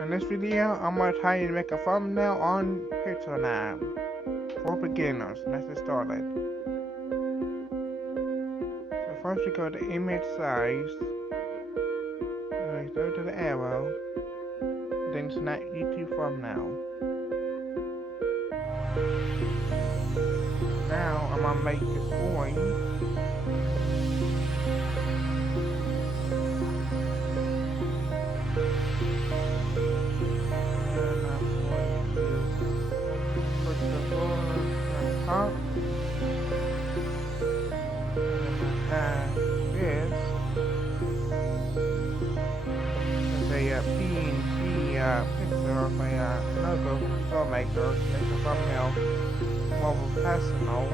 In this video, I'm going to tell you to make a thumbnail on pixelLAB for beginners. Let's get started. So first we go to image size, go to the arrow, then select YouTube thumbnail. Now I'm going to make this orange. Top. This is a PNG picture of a logo from filmmaker to make a thumbnail more professional.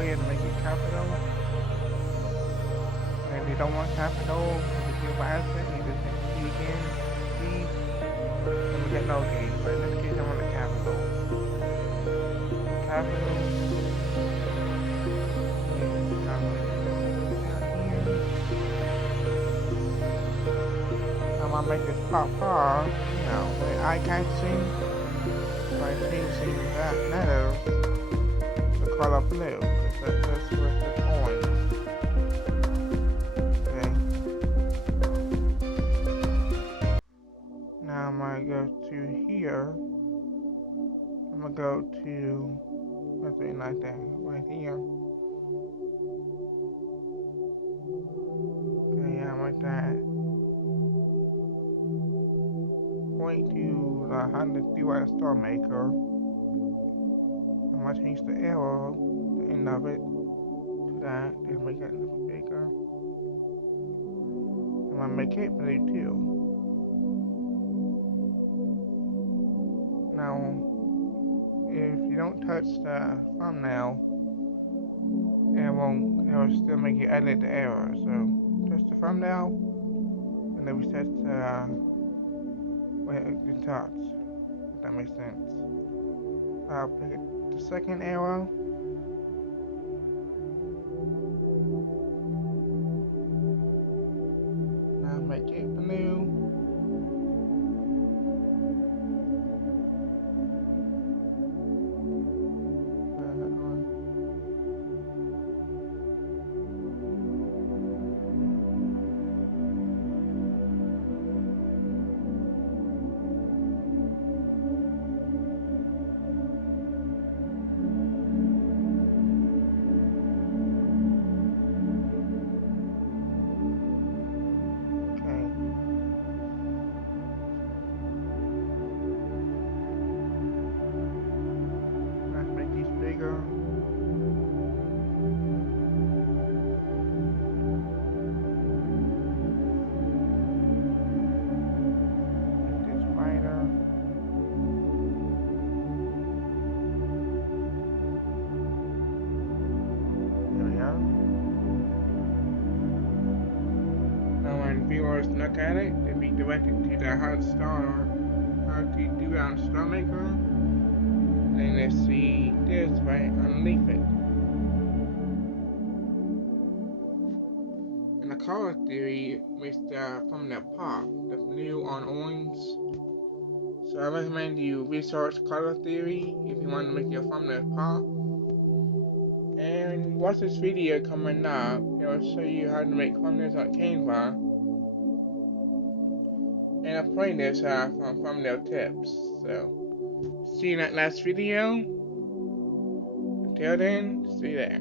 And make it capital, and you don't want capital, if you buy it, you just hit C again, C, and we get no gain, but in this case I want a capital, I'm gonna make this pop bar, with eye catching, by changing that letter to color blue. That's with the orange. Okay. Now I'm gonna go to here. I'm gonna go to something like that right here. Okay, yeah, like that. Point to the 100 DY star maker. I'm gonna change the arrow, the end of it, to that, and make it a little bigger. I'm gonna make it blue too. Now, if you don't touch the thumbnail, it'll still make you edit the arrow. So, touch the thumbnail, and then we set where it touch, if that makes sense. I'll pick the second arrow. Now make it blue. Viewers look at it, they'll be directed to the how to do on Star Maker, and they see this right underneath it. And the color theory makes the thumbnail pop, the blue on orange. So I recommend you research color theory if you want to make your thumbnail pop. And watch this video coming up, it will show you how to make thumbnails on Canva. And I'm playing this from thumbnail tips. So, see you in that last video. Till then, see you there.